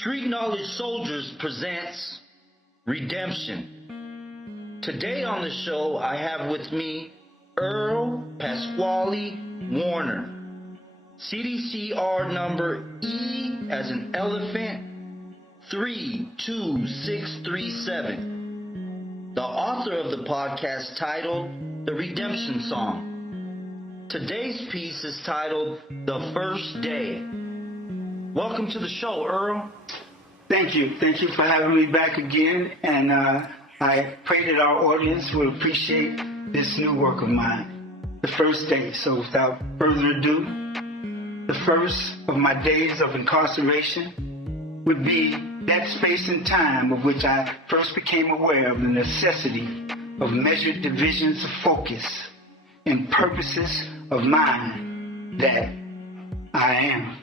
Street Knowledge Soldiers presents Redemption. Today on the show, I have with me Earl Pasqualze Warner, CDCR number E as in elephant 32637. The author of the podcast titled The Redemption Song. Today's piece is titled The First Day. Welcome to the show, Earl. Thank you. Thank you for having me back again. And I pray that our audience will appreciate this new work of mine, The First Day. So without further ado, the first of my days of incarceration would be that space and time of which I first became aware of the necessity of measured divisions of focus and purposes of mind that I am.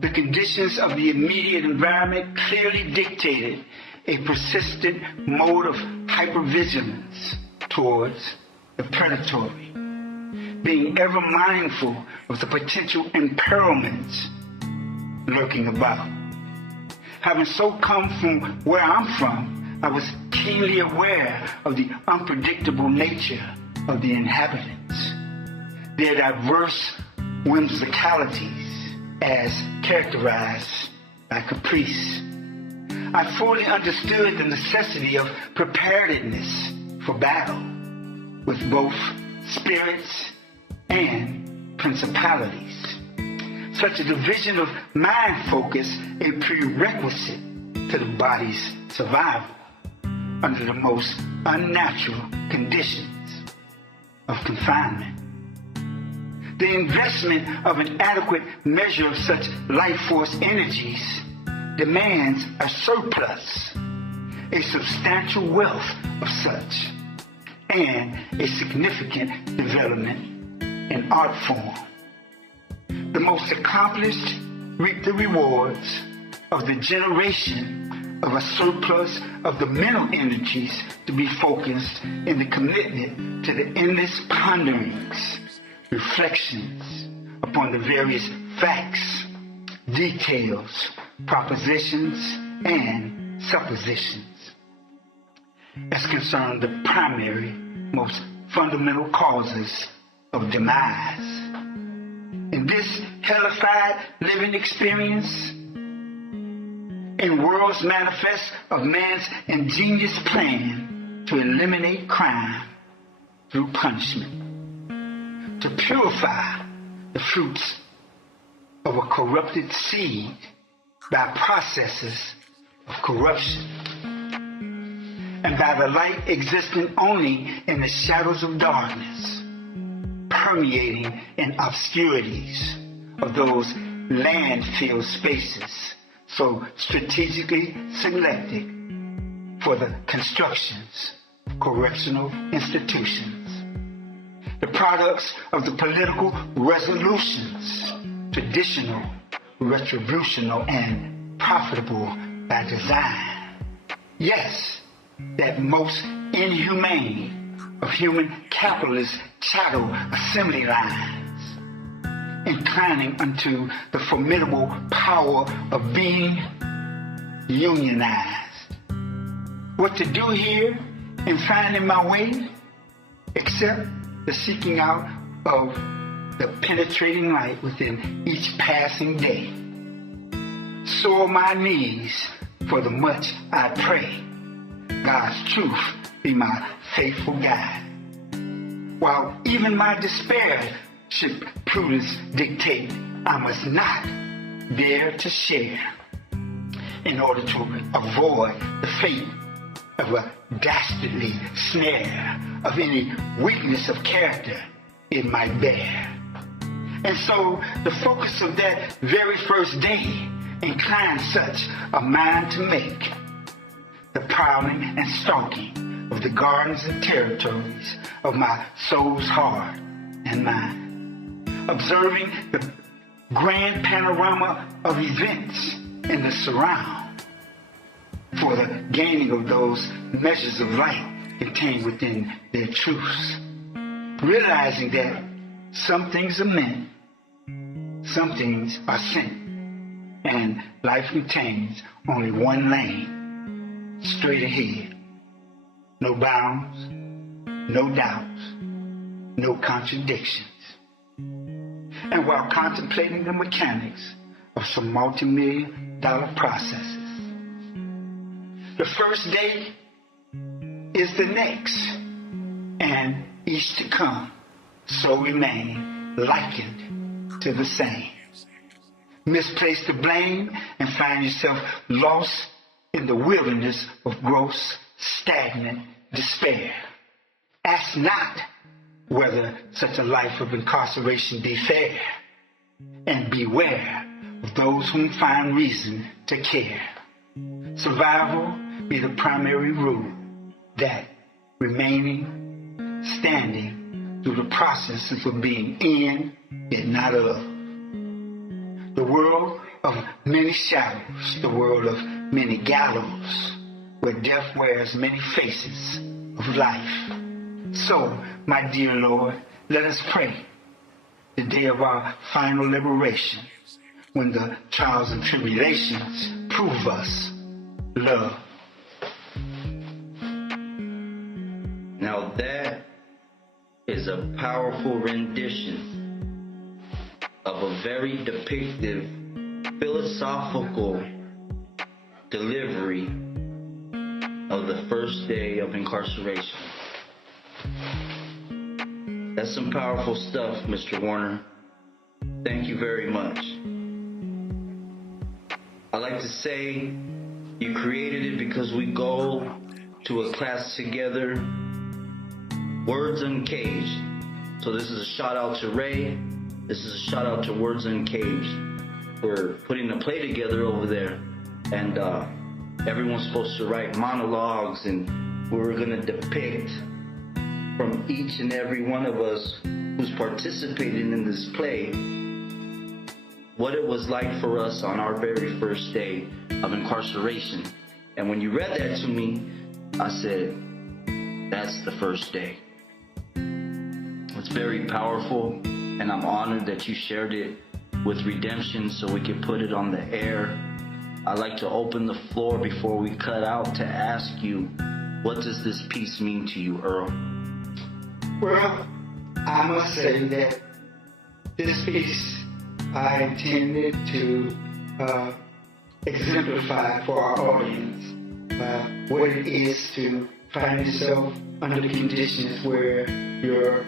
The conditions of the immediate environment clearly dictated a persistent mode of hypervigilance towards the predatory, being ever mindful of the potential imperilments lurking about. Having so come from where I'm from, I was keenly aware of the unpredictable nature of the inhabitants, their diverse whimsicalities as characterized by caprice. I fully understood the necessity of preparedness for battle with both spirits and principalities. Such a division of mind focus a prerequisite to the body's survival under the most unnatural conditions of confinement. The investment of an adequate measure of such life force energies demands a surplus, a substantial wealth of such, and a significant development in art form. The most accomplished reap the rewards of the generation of a surplus of the mental energies to be focused in the commitment to the endless ponderings, reflections upon the various facts, details, propositions, and suppositions as concern the primary, most fundamental causes of demise. In this hellified living experience, in worlds manifest of man's ingenious plan to eliminate crime through punishment, to purify the fruits of a corrupted seed by processes of corruption, and by the light existing only in the shadows of darkness, permeating in obscurities of those land-filled spaces so strategically selected for the constructions of correctional institutions. The products of the political resolutions, traditional, retributional, and profitable by design. Yes, that most inhumane of human capitalist chattel assembly lines, inclining unto the formidable power of being unionized. What to do here in finding my way, except the seeking out of the penetrating light within each passing day. Sore my knees for the much I pray. God's truth be my faithful guide. While even my despair should prudence dictate, I must not dare to share in order to avoid the fate of a dastardly snare of any weakness of character it might bear. And so the focus of that very first day inclined such a mind to make the prowling and stalking of the gardens and territories of my soul's heart and mind, observing the grand panorama of events in the surround for the gaining of those measures of light contained within their truths, realizing that some things are meant, some things are sent, and life contains only one lane, straight ahead. No bounds, no doubts, no contradictions. And while contemplating the mechanics of some multi-million-dollar processes, the first day is the next, and each to come, so remain likened to the same. Misplace the blame and find yourself lost in the wilderness of gross, stagnant despair. Ask not whether such a life of incarceration be fair, and beware of those whom find reason to care. Survival be the primary rule, that remaining standing through the processes of being in and not of. The world of many shadows, the world of many gallows, where death wears many faces of life. So, my dear Lord, let us pray the day of our final liberation, when the trials and tribulations prove us love. Now that is a powerful rendition of a very depictive, philosophical delivery of the first day of incarceration. That's some powerful stuff, Mr. Warner. Thank you very much. I like to say you created it because we go to a class together, Words Uncaged. So this is a shout out to Ray. This is a shout out to Words Uncaged. We're putting a play together over there, and everyone's supposed to write monologues, and we're going to depict from each and every one of us who's participating in this play what it was like for us on our very first day of incarceration. And when you read that to me, I said, that's the first day. It's very powerful, and I'm honored that you shared it with Redemption so we could put it on the air. I'd like to open the floor before we cut out to ask you, what does this piece mean to you, Earl? Well, I must say that this piece I intended to exemplify for our audience what it is to find yourself under conditions where your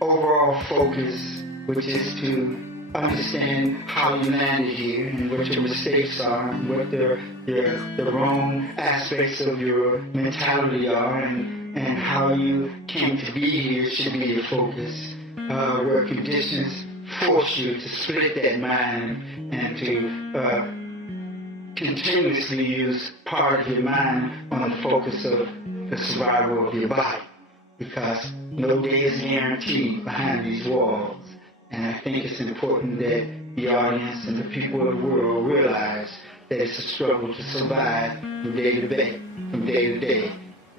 overall focus, which is to understand how you landed here and what your mistakes are and what the wrong aspects of your mentality are, and how you came to be here should be your focus, where conditions force you to split that mind and to continuously use part of your mind on the focus of the survival of your body, because no day is guaranteed behind these walls. And I think it's important that the audience and the people of the world realize that it's a struggle to survive from day to day,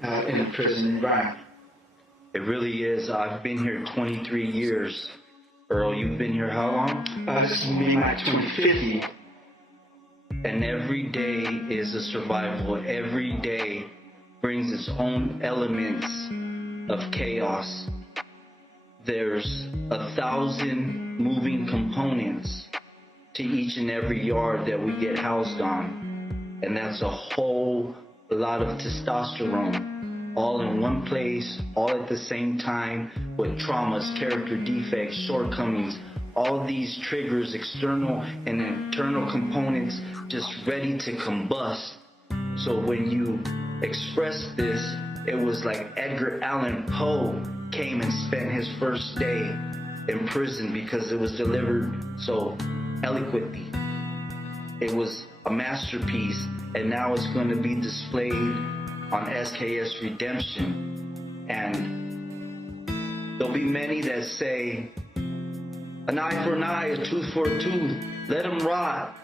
in a prison environment. It really is. I've been here 23 years. Earl, you've been here how long? This will be my 25th year. And every day is a survival. Every day brings its own elements of chaos. There's 1,000 moving components to each and every yard that we get housed on. And that's a whole lot of testosterone, all in one place, all at the same time, with traumas, character defects, shortcomings, all these triggers, external and internal components just ready to combust. So when you express this, it was like Edgar Allan Poe came and spent his first day in prison because it was delivered so eloquently. It was a masterpiece, and now it's going to be displayed on S.K.S. Redemption. And there'll be many that say, an eye for an eye, a tooth for a tooth, let him rot,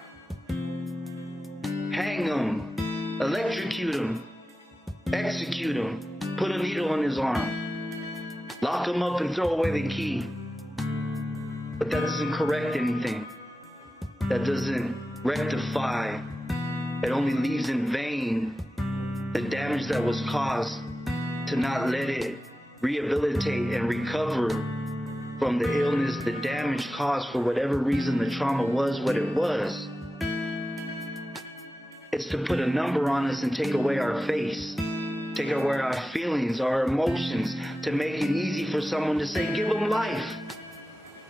hang him, electrocute him, execute him, put a needle in his arm, lock him up and throw away the key. But that doesn't correct anything. That doesn't rectify. It only leaves in vain the damage that was caused, to not let it rehabilitate and recover from the illness, the damage caused for whatever reason the trauma was what it was. It's to put a number on us and take away our face, take away our feelings, our emotions, to make it easy for someone to say, give them life.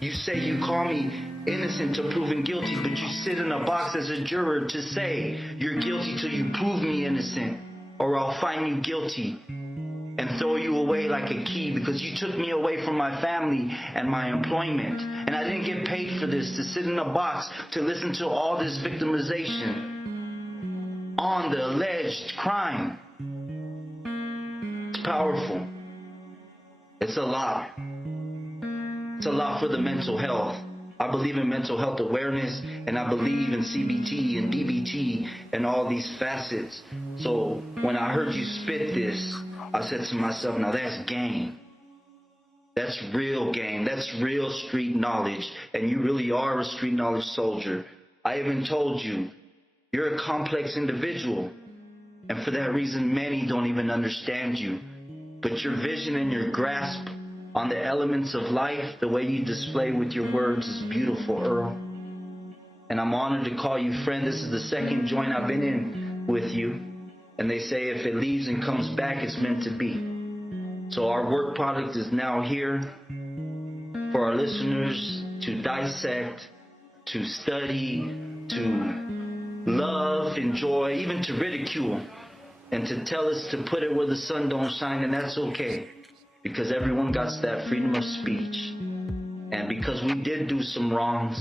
You say you call me innocent to proven guilty, but you sit in a box as a juror to say you're guilty till you prove me innocent, or I'll find you guilty and throw you away like a key because you took me away from my family and my employment. And I didn't get paid for this, to sit in a box to listen to all this victimization on the alleged crime. It's powerful. It's a lot. It's a lot for the mental health. I believe in mental health awareness, and I believe in CBT and DBT and all these facets. So when I heard you spit this, I said to myself, now that's game. That's real game. That's real street knowledge. And you really are a street knowledge soldier. I even told you, you're a complex individual. And for that reason, many don't even understand you. But your vision and your grasp on the elements of life, the way you display with your words is beautiful, Earl. And I'm honored to call you friend. This is the second joint I've been in with you. And they say if it leaves and comes back, it's meant to be. So our work product is now here for our listeners to dissect, to study, to love, enjoy, even to ridicule, and to tell us to put it where the sun don't shine, and that's okay. Because everyone got that freedom of speech. And because we did do some wrongs,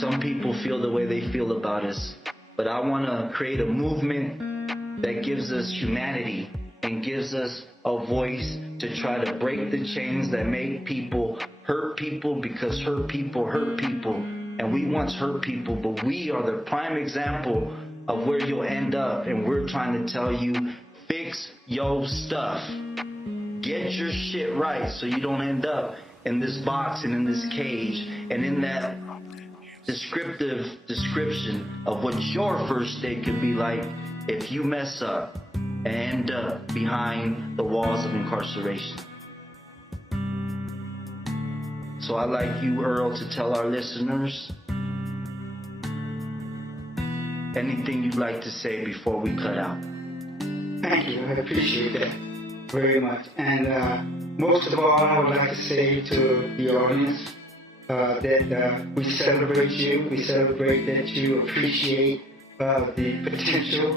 some people feel the way they feel about us. But I want to create a movement that gives us humanity and gives us a voice to try to break the chains that make people hurt people, because hurt people hurt people. And we once hurt people, but we are the prime example of where you'll end up. And we're trying to tell you, fix your stuff. Get your shit right so you don't end up in this box and in this cage and in that description of what your first day could be like if you mess up and end up behind the walls of incarceration. So I'd like you, Earl, to tell our listeners anything you'd like to say before we cut out. Thank you. I appreciate that very much. And most of all, I would like to say to the audience that we celebrate you. We celebrate that you appreciate the potential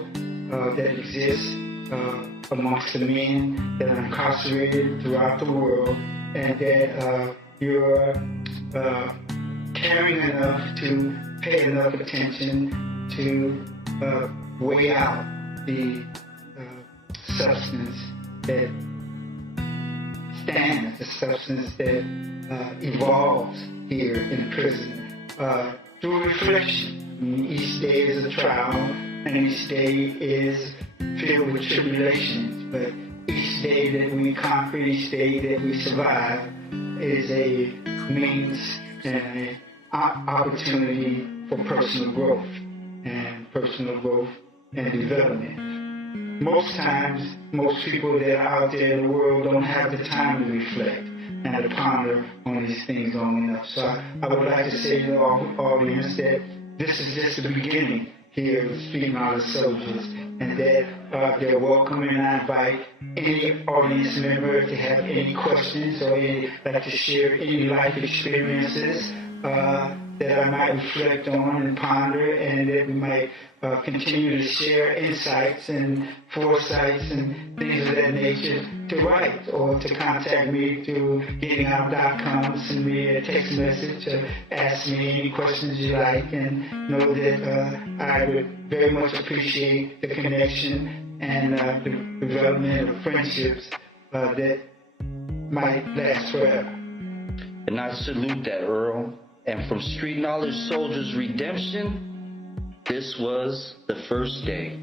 that exists amongst the men that are incarcerated throughout the world, and that you're caring enough to pay enough attention to weigh out the substance that stands, the substance that evolves here in prison through reflection. I mean, each day is a trial, and each day is filled with tribulations, but each day that we conquer, each day that we survive is a means and an opportunity for personal growth and development. Most times, most people that are out there in the world don't have the time to reflect and to ponder on these things long enough. So I would like to say to the audience that this is just the beginning here with Street Knowledge Soldiers, and that they're welcome, and I invite any audience member to have any questions or like to share any life experiences that I might reflect on and ponder, and that we might continue to share insights and foresights and things of that nature, to write or to contact me through gettingout.com, send me a text message, or ask me any questions you like, and know that I would very much appreciate the connection and the development of friendships that might last forever. And I salute that, Earl. And from Street Knowledge Soldiers Redemption, this was the first day.